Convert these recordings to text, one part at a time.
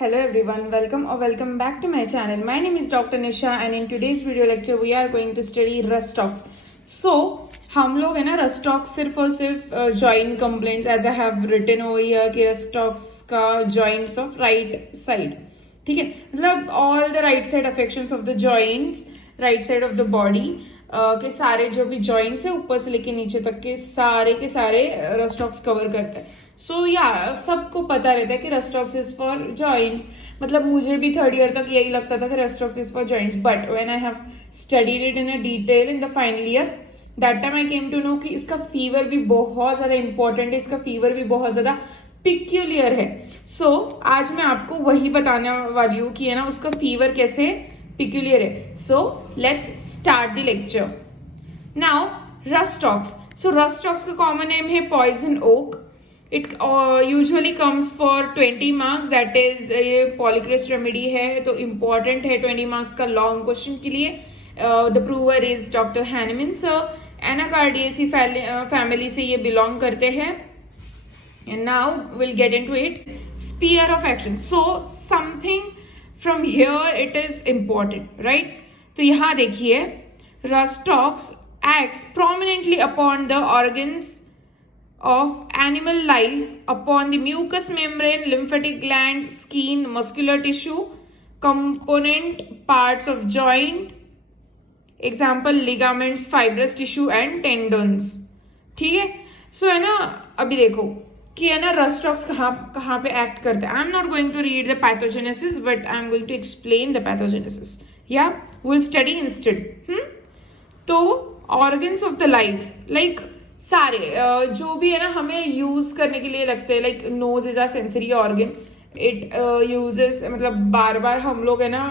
Hello everyone, welcome back to my channel. My name is Dr. Nisha and in today's video lecture we are going to study rust stocks. So हम लोग है ना rust stocks सिर्फ और सिर्फ joint complaints as I have written over here कि Rhus tox का joints of right side, ठीक है, मतलब all the right side affections of the joints, right side of the body के सारे जो भी जॉइंट्स है ऊपर से लेके नीचे तक के सारे रस्ट स्टॉक्स कवर करता है. सो या सबको पता रहता है कि Rhus tox is for joints. मतलब मुझे भी थर्ड ईयर तक यही लगता था कि Rhus tox is for joints, but when I have studied it in a detail in the final year, that time I came to know कि इसका फीवर भी बहुत ज्यादा इंपॉर्टेंट है, इसका फीवर भी बहुत ज्यादा पिक्यूलियर है. सो आज मैं आपको वही बताने वाली हूँ कि है ना उसका फीवर कैसे पिक्यूलियर है. So let's start the lecture. Now Rhus tox. So Rhus tox का कॉमन नेम है poison oak. It usually comes for 20 marks, that is ये पॉलीक्रेस्ट रेमेडी है तो इम्पॉर्टेंट है 20 मार्क्स का लॉन्ग क्वेश्चन के लिए. The prover is doctor Hahnemann sir. Anacardiaceae family से ये बिलोंग करते हैं. And now will get into it. Sphere of action. So something from here it is important, right? तो यहाँ देखिए, Rhus tox acts prominently upon the organs of animal life, upon the mucous membrane, lymphatic glands, skin, muscular tissue, component parts of joint, example ligaments, fibrous tissue and tendons. ठीक है. सो है ना, अभी देखो कि है ना रस्ट स्टॉक्स कहाँ पे एक्ट करते हैं. I am not going to read the pathogenesis but I am going to explain the pathogenesis. या विल स्टडी इंस्टेड. तो organs of the life, like सारे जो भी है ना हमें यूज करने के लिए लगते हैं. Like nose is a sensory organ. It uses, मतलब बार बार हम लोग है ना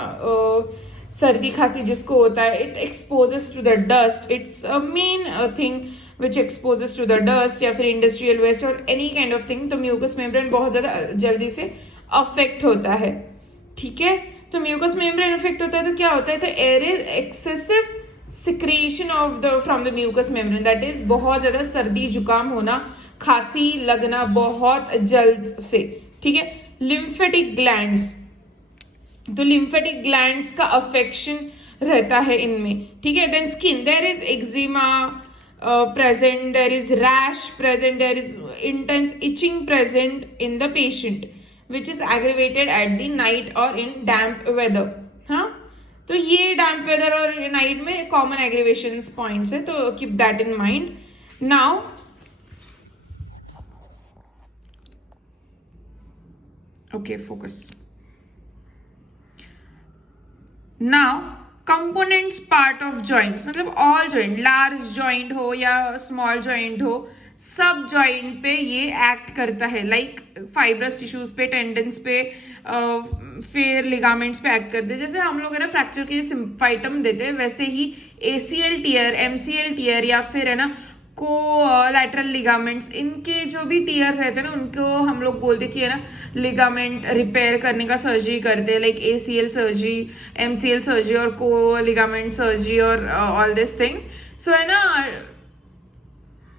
सर्दी खांसी जिसको होता है, it exposes to the dust. It's a main thing which exposes to the dust या फिर इंडस्ट्रियल वेस्ट और एनी काइंड ऑफ थिंग. तो म्यूकस मेम्ब्रेन बहुत ज्यादा जल्दी से अफेक्ट होता है, ठीक है. तो म्यूकस मेम्ब्रेन अफेक्ट होता है तो क्या होता है, तो air is excessive secretion of the from the mucus membrane, that is बहुत ज्यादा सर्दी जुकाम होना, खांसी लगना बहुत जल्द से, ठीक है. लिम्फेटिक ग्लैंड्स, तो लिम्फेटिक ग्लैंड्स का अफेक्शन रहता है इनमें, ठीक है. Then skin, there is eczema present, there is rash present, there is intense itching present in the patient which is aggravated at the night और इन डैम्प वेदर. हाँ, तो ये डैम्प वेदर और नाइट में कॉमन एग्रीवेशन पॉइंट्स है, तो keep that in mind. Now okay, focus. Now components part of joints, मतलब all joint, large joint हो या स्मॉल जॉइंट हो, सब जॉइंट पे ये एक्ट करता है. लाइक फाइब्रस टिश्यूज पे, टेंडन्स पे, फिर लिगामेंट्स पे एक्ट करते हैं. जैसे हम लोग है ना फ्रैक्चर के सिम्फाइटम देते हैं, वैसे ही ACL टीयर, MCL टीयर या फिर है ना कोलैटरल लिगामेंट्स, इनके जो भी टीयर रहते हैं ना उनको हम लोग बोलते कि है ना लिगामेंट रिपेयर करने का सर्जरी करते हैं. Like ACL surgery, MCL surgery और को लिगामेंट सर्जरी और ऑल दिस थिंग्स. सो है ना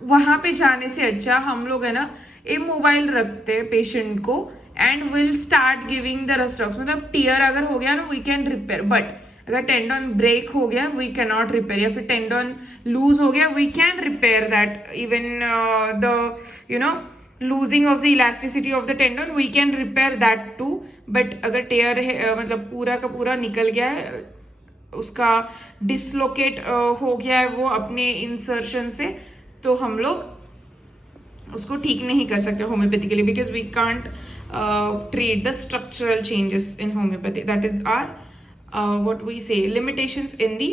वहां पे जाने से अच्छा हम लोग है ना इमोबाइल रखते हैं पेशेंट को and will start giving the rust stocks. मतलब टीयर अगर हो गया ना वी कैन रिपेयर, बट अगर टेंडन ब्रेक हो गया वी कैन नॉट रिपेयर, या फिर टेंडन लूज हो गया we can repair that. Even the you know losing of the elasticity of the tendon we can repair that too. But अगर tear है मतलब पूरा का पूरा निकल गया है, उसका डिसलोकेट हो गया है वो अपने इंसर्शन से, तो हम लोग उसको ठीक नहीं कर सकते homoeopathically, because we can't treat the structural changes in homeopathy. That is our what we say limitations in the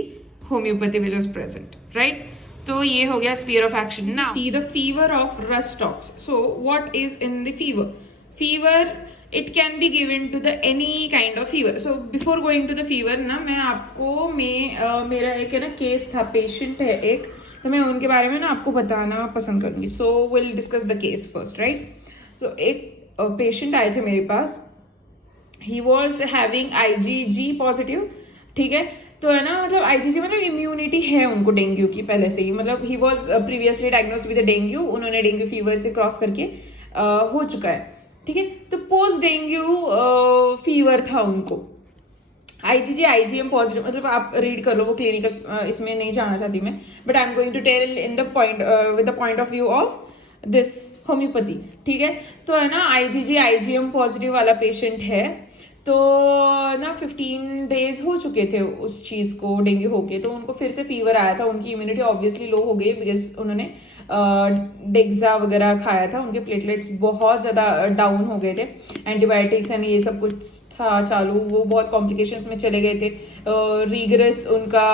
homeopathy which is present, right? तो ये हो गया sphere of action. Now see the fever of rust stocks. So what is in the fever? Fever, it can be given to the any kind of fever. So before going to the fever ना, मैं आपको मेरा एक है ना case था, patient है एक, तो मैं उनके बारे में ना आपको बताना पसंद करूंगी. So we'll discuss the case first, right? So एक पेशेंट आए थे मेरे पास. He was having IgG positive, ठीक है. तो है ना मतलब IgG मतलब इम्यूनिटी है उनको डेंगू की पहले से ही. मतलब he was previously diagnose with dengue, उन्होंने डेंगू फीवर से क्रॉस करके हो चुका है, ठीक है. तो पोस्ट डेंगू फीवर था उनको, IgG IgM पॉजिटिव, मतलब आप रीड कर लो वो क्लिनिकल, इसमें नहीं जाना चाहती मैं, but I am going to tell in the point with the point of view of this homeopathy, ठीक है। तो है ना IgG IgM पॉजिटिव वाला पेशेंट है, तो ना 15 डेज हो चुके थे उस चीज को डेंगू होके, तो उनको फिर से फीवर आया था, उनकी इम्यूनिटी ऑब्वियसली लो हो गई बिकॉज उन्होंने डेक्सा वगैरह खाया था, उनके प्लेटलेट्स बहुत ज़्यादा डाउन हो गए थे, एंटीबायोटिक्स एंड ये सब कुछ था चालू, वो बहुत कॉम्प्लिकेशंस में चले गए थे, रीगरस उनका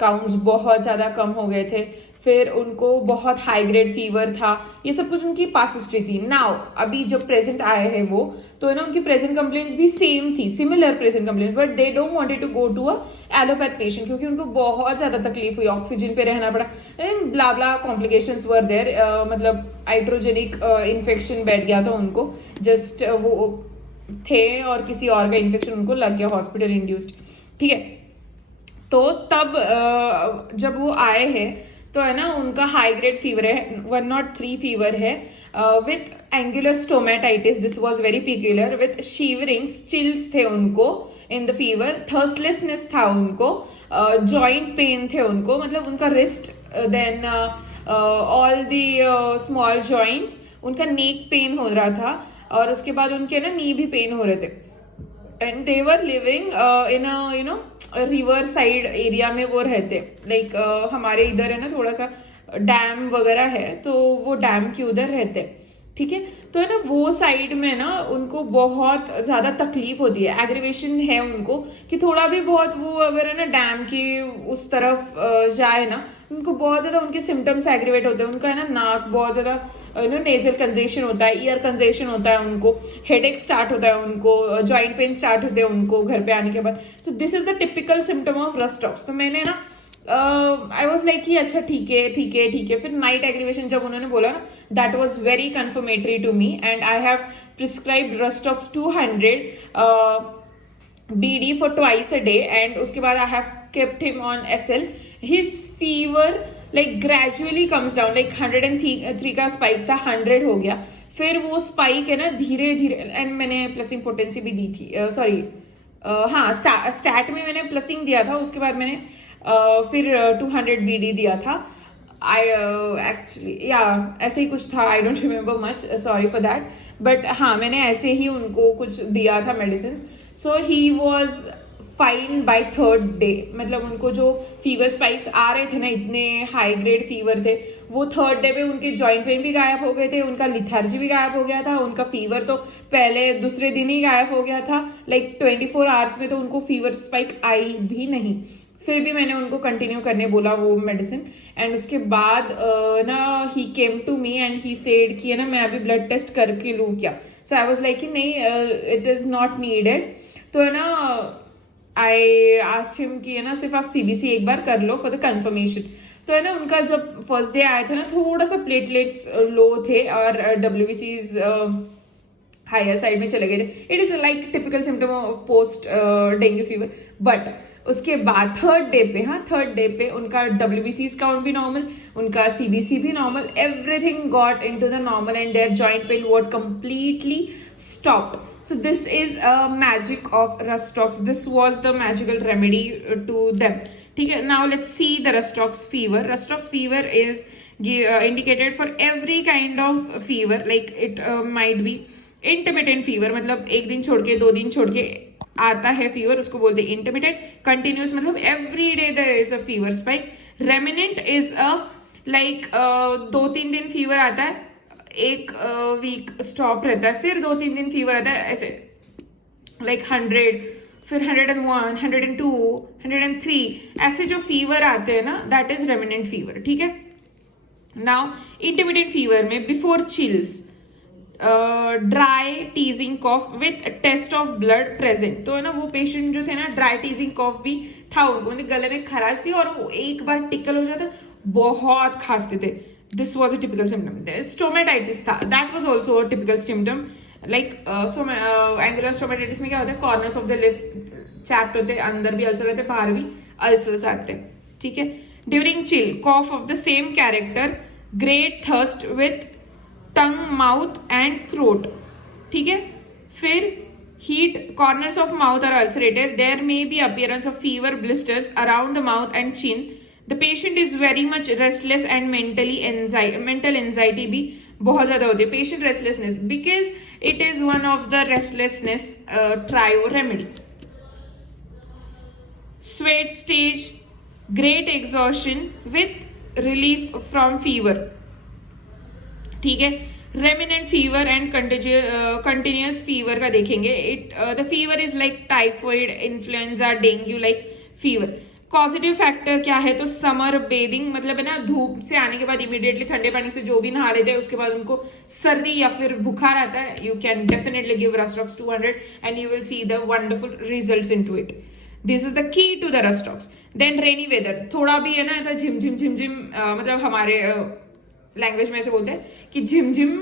काउंट्स बहुत ज़्यादा कम हो गए थे, फिर उनको बहुत हाई ग्रेड फीवर था, ये सब कुछ उनकी पास हिस्ट्री थी। नाउ अभी जब प्रेजेंट आए हैं वो, तो है ना उनकी प्रेजेंट कंप्लेंट्स भी सेम थी, similar present complaints, but they don't wanted to go to a allopath patient क्योंकि उनको बहुत ज्यादा तकलीफ हुई, ऑक्सीजन पे रहना पड़ा, ब्ला ब्ला कॉम्प्लिकेशंस वर देयर, मतलब हाइड्रोजेनिक इन्फेक्शन बैठ गया था उनको, जस्ट वो थे और किसी और का इन्फेक्शन उनको लग गया, हॉस्पिटल इंड्यूस्ड, ठीक है। तो तब जब वो आए हैं तो है ना उनका हाई ग्रेड फीवर है, 103 फीवर है, with angular stomatitis, this was very peculiar, with shiverings, chills थे उनको इन द फीवर, थर्स्टलेसनेस था उनको, जॉइंट पेन थे उनको, मतलब उनका wrist, then all the small joints, उनका नेक पेन हो रहा था, और उसके बाद उनके ना नी भी पेन हो रहे थे, and they were living in river side area में वो रहते, लाइक हमारे इधर है ना थोड़ा सा डैम वगैरह है, तो वो डैम के उधर रहते, ठीक है। तो है ना वो साइड में ना उनको बहुत ज्यादा तकलीफ होती है, एग्रीवेशन है उनको कि थोड़ा भी बहुत वो अगर है ना डैम की उस तरफ जाए ना, उनको बहुत ज्यादा उनके सिम्टम्स एग्रीवेट होते हैं, उनका है ना नाक बहुत ज्यादा नेजल कंजेशन होता है, ईयर कंजेशन होता है उनको, हेडेक स्टार्ट होता है उनको, जॉइंट पेन स्टार्ट होते हैं उनको घर पे आने के बाद। So this is the typical symptom of rhus tox. तो मैंने ना आई वॉज लाइक कि अच्छा ठीक है ठीक है ठीक है। फिर नाइट एग्रीवेशन जब उन्होंने बोला ना, that was very confirmatory to me and I have prescribed Rhus tox 200 BD for twice a day, and उसके बाद I have kept him on SL. His fever like gradually comes down, like 103 का spike था 100 हो गया, फिर वो spike है ना धीरे धीरे, एंड मैंने प्लसिंग पोटेंसी भी दी थी, सॉरी हाँ स्टैट में मैंने प्लसिंग दिया था, उसके बाद मैंने फिर 200 BD दिया था। आई एक्चुअली या ऐसे ही कुछ था, I don't remember much, sorry for that, but हाँ मैंने ऐसे ही उनको कुछ दिया था medicine. So he was fine by 3rd day, मतलब उनको जो फीवर स्पाइक्स आ रहे थे ना, इतने हाई ग्रेड फीवर थे, वो 3rd डे पे उनके जॉइंट पेन भी गायब हो गए थे, उनका लिथार्जी भी गायब हो गया था, उनका फीवर तो पहले दूसरे दिन ही गायब हो गया था, लाइक 24 आवर्स में तो उनको फीवर स्पाइक आई भी नहीं। फिर भी मैंने उनको कंटिन्यू करने बोला वो मेडिसिन, एंड उसके बाद ना he came to me and he said कि ना मैं अभी ब्लड टेस्ट करके लूँ क्या। सो आई वाज लाइक कि नहीं, इट इज नॉट नीडेड। तो है ना आई आस्क्ड हिम कि है ना सिर्फ आप CBC एक बार कर लो फॉर द कंफर्मेशन। तो है ना उनका जब फर्स्ट डे आया था ना, थोड़ा सा प्लेटलेट्स लो थे और WBCs हायर साइड में चले गए थे। It is like typical symptom of post dengue fever. But उसके बाद 3rd डे पे, हाँ 3rd डे पे उनका WBCs काउंट भी नॉर्मल, उनका CBC भी normal, everything got into the normal and their joint pain what completely stopped. So this is a magic of Rustox. This was the magical remedy to them. ठीक है, now let's see the Rustox fever. Rustox fever is indicated for every kind of fever. Like it might be intermittent fever, मतलब एक दिन छोड़ के 2 दिन छोड़ के आता है फीवर, उसको बोलते हैं intermittent. Continuous मतलब every day there is a fever spike. Reminent is a like 2-3 दिन फीवर आता है, एक वीक स्टॉप रहता है, फिर 2-3 दिन फीवर आता है, ऐसे लाइक 100, फिर 101, 102, 103, ऐसे जो फीवर आते हैं ना, दैट इज रेमिनेंट फीवर। ठीक है, नाउ इंटरमीडिएट फीवर में before chills, dry teasing cough with taste of blood present. तो है ना वो पेशेंट जो थे ना, ड्राई टीजिंग कॉफ भी था उनको, उनके गले में खराश थी और वो एक बार टिकल हो जाता, बहुत खांसते थे। This was a typical symptom. Stomatitis था, that was also a typical symptom. Like angular stomatitis में क्या होता है, corners of the lip chapped होते हैं, अंदर भी अल्सर रहते हैं, बाहर भी अल्सर्स आते हैं। ठीक है, during chill, cough of the same character, great thirst with tongue, mouth and throat. ठीक है, फिर heat, corners of mouth are ulcerated, there may be appearance of fever, blisters around the mouth and chin. The patient is very much restless and mental anxiety भी बहुत ज़्यादा होती है. Patient restlessness, because it is one of the restlessness trio remedy. Sweat stage, great exhaustion with relief from fever. ठीक है. Remnant fever and continuous fever का देखेंगे. The fever is like typhoid, influenza, dengue like fever. Positive factor क्या है, तो summer bathing, मतलब है ना धूप से आने के बाद इमीडिएटली ठंडे पानी से जो भी नहा लेते हैं उसके बाद उनको सर्दी या फिर बुखार आता है, you can definitely give Rhus tox 200 and you will see the wonderful results into it. This is the key to the Rhus tox. Then rainy weather, थोड़ा भी है ना झिम झिम मतलब हमारे लैंग्वेज में ऐसे बोलते हैं कि झिमझिम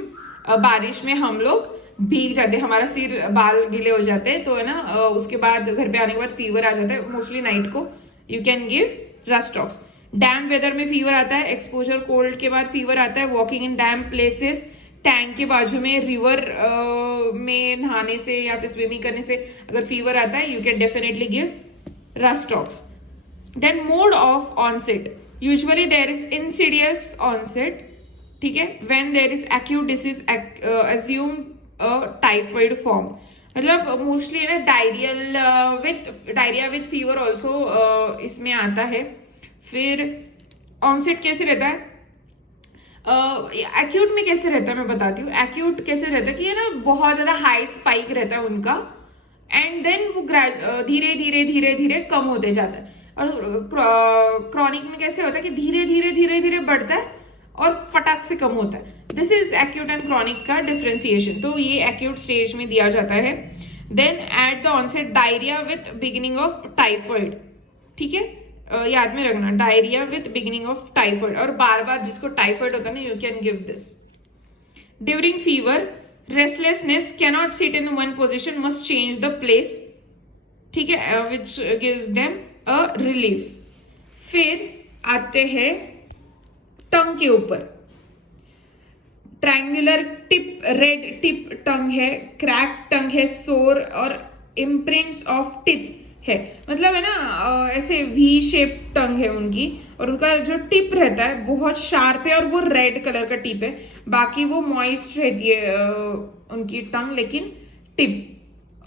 बारिश में हम लोग भीग जाते हैं, हमारा सिर बाल गीले हो जाते हैं, तो है ना उसके बाद घर पे आने के बाद फीवर आ जाता है मोस्टली नाइट को. You can give Rhus tox. Damp weather में फीवर आता है, एक्सपोजर कोल्ड के बाद फीवर आता है, walking in damp places, tank के बाजू में, रिवर में नहाने से या फिर स्विमिंग करने से अगर फीवर आता है, you can definitely give Rhus tox. Then mode of onset, usually there is insidious onset. ठीक है. When there is acute disease assume typhoid form, मतलब मोस्टली ना डायरिया विथ फीवर ऑल्सो इसमें आता है. फिर ऑनसेट कैसे रहता है, एक्यूट में कैसे रहता है मैं बताती हूँ. एक्यूट कैसे रहता है कि ये ना बहुत ज्यादा हाई स्पाइक रहता है उनका, एंड देन वो धीरे धीरे धीरे धीरे कम होते जाता है. और क्रॉनिक में कैसे होता है कि धीरे धीरे धीरे धीरे बढ़ता है और फटाक से कम होता है. This is acute and chronic का डिफरेंशिएशन. तो ये एक्यूट स्टेज में दिया जाता है. Then at the onset diarrhoea with beginning of typhoid. ठीक है, याद में रखना, diarrhoea with beginning of typhoid. और बार बार जिसको टाइफॉइड होता है ना, you can give this. During fever, restlessness, cannot sit in one position, must change the place. ठीक है, which gives them a relief. फिर आते हैं टंग के ऊपर. ट्रायंगुलर टिप, रेड टिप टंग है, क्रैक टंग है, सोर और इम्प्रिंट्स ऑफ टिप है. मतलब है ना ऐसे वी शेप टंग है उनकी, और उनका जो टिप रहता है बहुत शार्प है और वो रेड कलर का टिप है. बाकी वो मॉइस्ट रहती है उनकी टंग, लेकिन टिप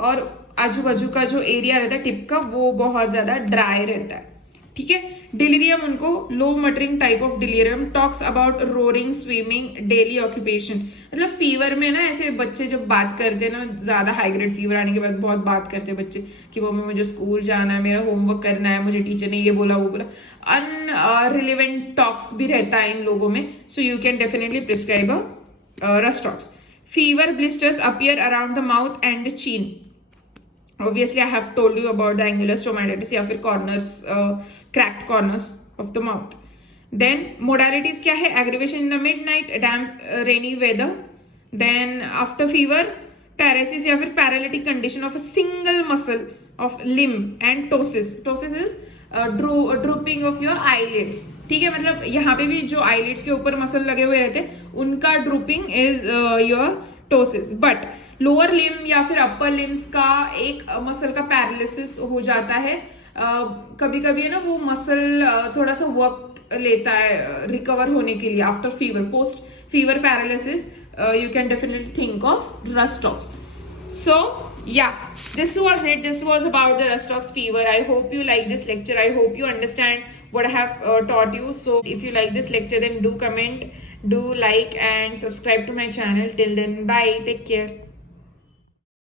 और आजू बाजू का जो एरिया रहता है टिप का वो बहुत ज्यादा ड्राई रहता है. ठीक है. डिलीरियम उनको low muttering type of delirium. Talks about roaring, swimming, daily occupation. मतलब फीवर में ना ऐसे बच्चे जब बात करते हैं ना, ज्यादा हाई ग्रेड फीवर आने के बाद बहुत बात करते हैं बच्चे कि मम्मी मुझे स्कूल जाना है, मेरा होमवर्क करना है, मुझे टीचर ने ये बोला वो बोला. अनरिलेवेंट टॉक्स भी रहता है इन लोगों में. So you can definitely prescribe a rhus tox. Fever, blisters appear around the mouth and चीन. Obviously, I have told you about the angular stomatitis या फिर corners, cracked corners of the mouth. Then modalities क्या है? Aggravation in the midnight, damp, rainy weather. Then after fever, paresis या फिर paralytic condition of a single muscle of limb and ptosis. Ptosis is drooping of your eyelids. ठीक है, मतलब यहाँ पे भी जो eyelids के ऊपर मसल लगे हुए रहते हैं उनका drooping is your ptosis. But lower limb या फिर अपर लिम्स का एक मसल का पैरालिसिस हो जाता है. कभी कभी है ना वो मसल थोड़ा सा वक्त लेता है रिकवर होने के लिए after fever. Post fever paralysis you can definitely think of rhus tox. So yeah, this was it. This was about the Rustocks fever. I hope you like this lecture. I hope you understand what I have taught you. So if you like this lecture, then do comment, do like and subscribe to my channel. Till then, bye. Take care.